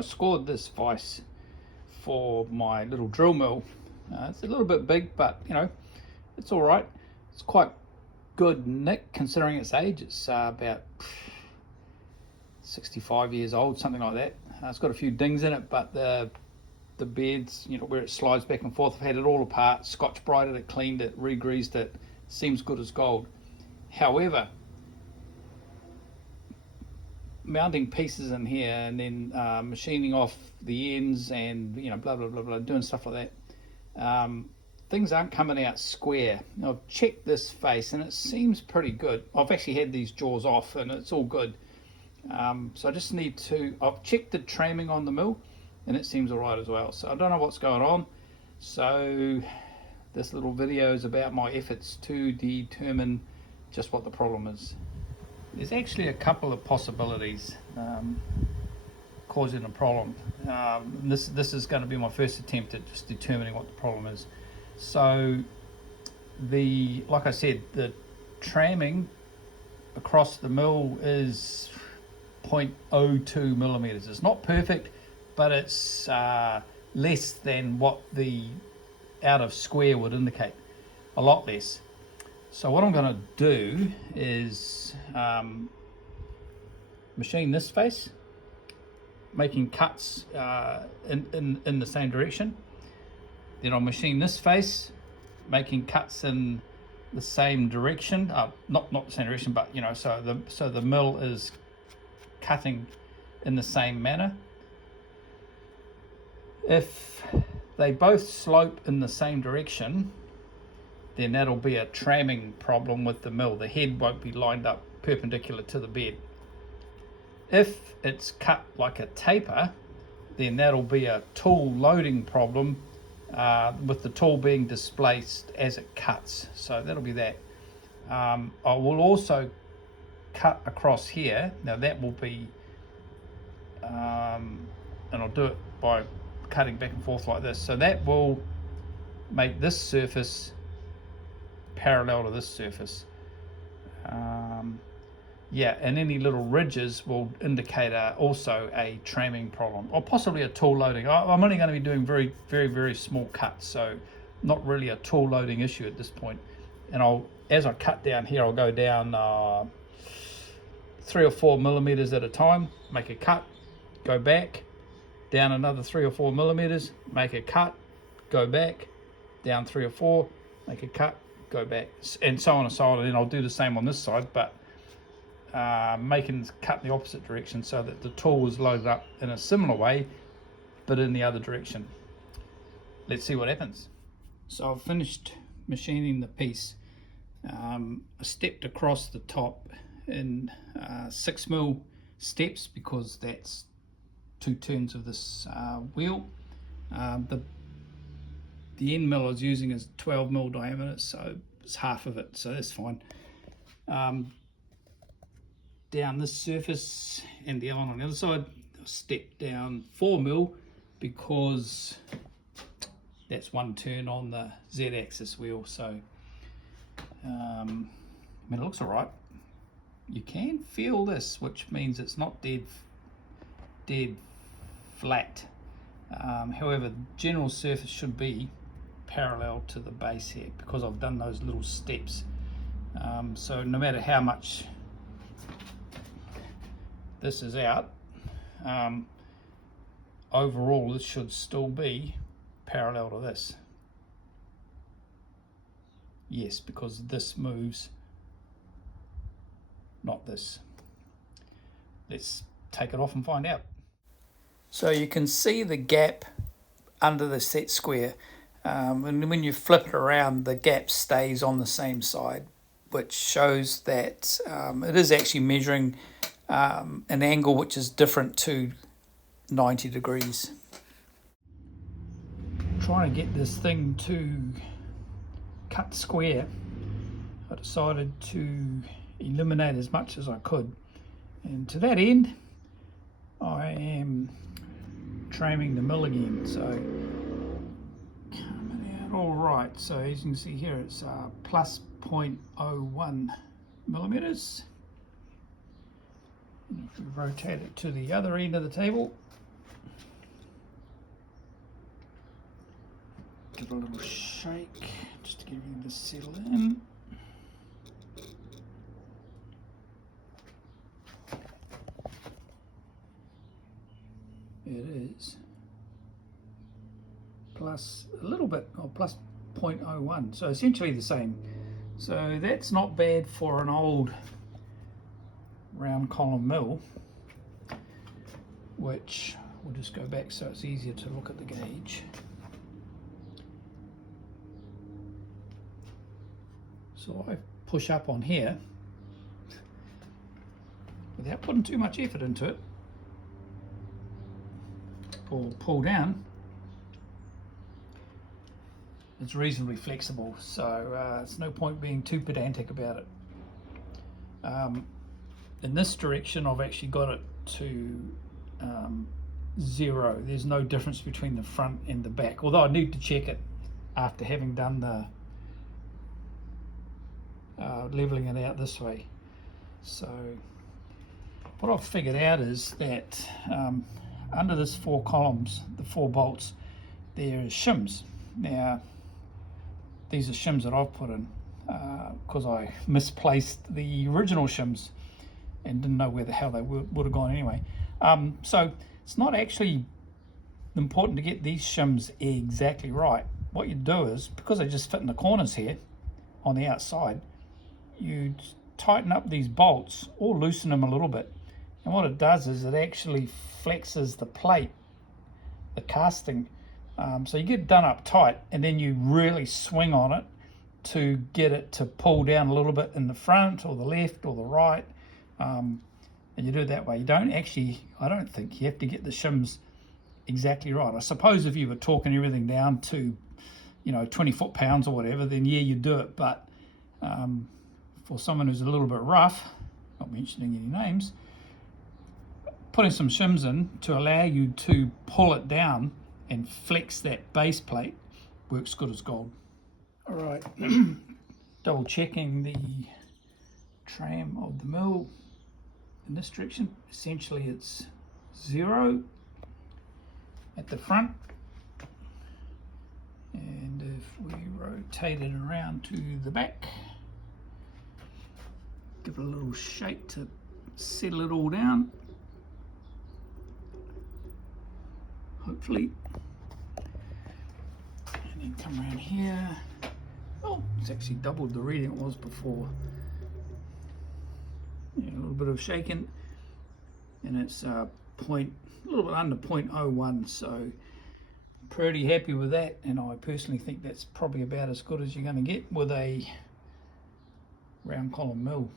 I scored this vise for my little drill mill. It's a little bit big, but you know, it's all right. It's quite good nick considering its age. It's about 65 years old, something like that. It's got a few dings in it, but the beds, you know, where it slides back and forth, I've had it all apart, scotch brighted it, cleaned it, re-greased it. Seems good as gold. However, mounting pieces in here and then machining off the ends and, you know, blah blah blah blah, doing stuff like that, things aren't coming out square. Now, I've checked this face and it seems pretty good. I've actually had these jaws off and it's all good. So I just need to, I've checked the tramming on the mill and it seems all right as well. So I don't know what's going on. So this little video is about my efforts to determine just what the problem is. There's actually a couple of possibilities causing a problem. This is going to be my first attempt at just determining what the problem is. So like I said, the tramming across the mill is 0.02 millimeters. It's not perfect, but it's less than what the out of square would indicate, a lot less. So what I'm going to do is machine this face, making cuts in the same direction. Then I'll machine this face, making cuts in the same direction. Not the same direction, but you know, so the mill is cutting in the same manner. If they both slope in the same direction, then that'll be a tramming problem with the mill. The head won't be lined up perpendicular to the bed. If it's cut like a taper, then that'll be a tool loading problem with the tool being displaced as it cuts. So that'll be that. I will also cut across here. Now that will be, and I'll do it by cutting back and forth like this. So that will make this surface parallel to this surface. Yeah, and any little ridges will indicate also a tramming problem, or possibly a tool loading. I'm only going to be doing very, very, very small cuts, so not really a tool loading issue at this point. And as I cut down here, I'll go down 3 or 4 millimeters at a time, make a cut, go back, down another 3 or 4 millimeters, make a cut, go back, down 3 or 4, make a cut, go back, and so on and so on. And then I'll do the same on this side, but making cut in the opposite direction so that the tool is loaded up in a similar way, but in the other direction. Let's see what happens. So I've finished machining the piece. I stepped across the top in 6mm steps because that's 2 turns of this wheel. The end mill I was using is 12mm diameter, so it's half of it, so that's fine. Down this surface and the other one on the other side, I'll step down 4mm because that's 1 turn on the Z-axis wheel. So I mean, it looks all right. You can feel this, which means it's not dead flat. However, the general surface should be parallel to the base here because I've done those little steps. So no matter how much this is out, overall this should still be parallel to this. Yes, because this moves, not this. Let's take it off and find out. So you can see the gap under the set square, and when you flip it around, the gap stays on the same side, which shows that it is actually measuring an angle which is different to 90 degrees. Trying to get this thing to cut square, I decided to eliminate as much as I could, and to that end I am tramming the mill again. So coming out all right. So as you can see here, it's plus 0.01 millimeters. And if we rotate it to the other end of the table, give it a little shake just to get everything to settle in. It is plus a little bit, or plus 0.01, so essentially the same. So that's not bad for an old round column mill, which we'll just go back so it's easier to look at the gauge. So I push up on here without putting too much effort into it, or pull down. It's reasonably flexible, so it's no point being too pedantic about it. In this direction, I've actually got it to 0. There's no difference between the front and the back, although I need to check it after having done the leveling it out this way. So what I've figured out is that under this 4 columns, the 4 bolts, there is shims. Now these are shims that I've put in because I misplaced the original shims and didn't know where the hell they would have gone anyway. So it's not actually important to get these shims exactly right. What you do is, because they just fit in the corners here on the outside, you tighten up these bolts or loosen them a little bit, and what it does is it actually flexes the plate, the casting, so you get it done up tight, and then you really swing on it to get it to pull down a little bit in the front or the left or the right, and you do it that way. You don't actually, I don't think you have to get the shims exactly right. I suppose if you were talking everything down to, 20 foot-pounds or whatever, then yeah, you do it. But for someone who's a little bit rough, not mentioning any names, putting some shims in to allow you to pull it down and flex that base plate works good as gold. All right, double checking the tram of the mill in this direction. Essentially it's 0 at the front, and if we rotate it around to the back, give it a little shake to settle it all down, hopefully, and then come around here. Oh, it's actually doubled the reading it was before. Yeah, a little bit of shaking, and it's a little bit under 0.01, so pretty happy with that, and I personally think that's probably about as good as you're going to get with a round column mill.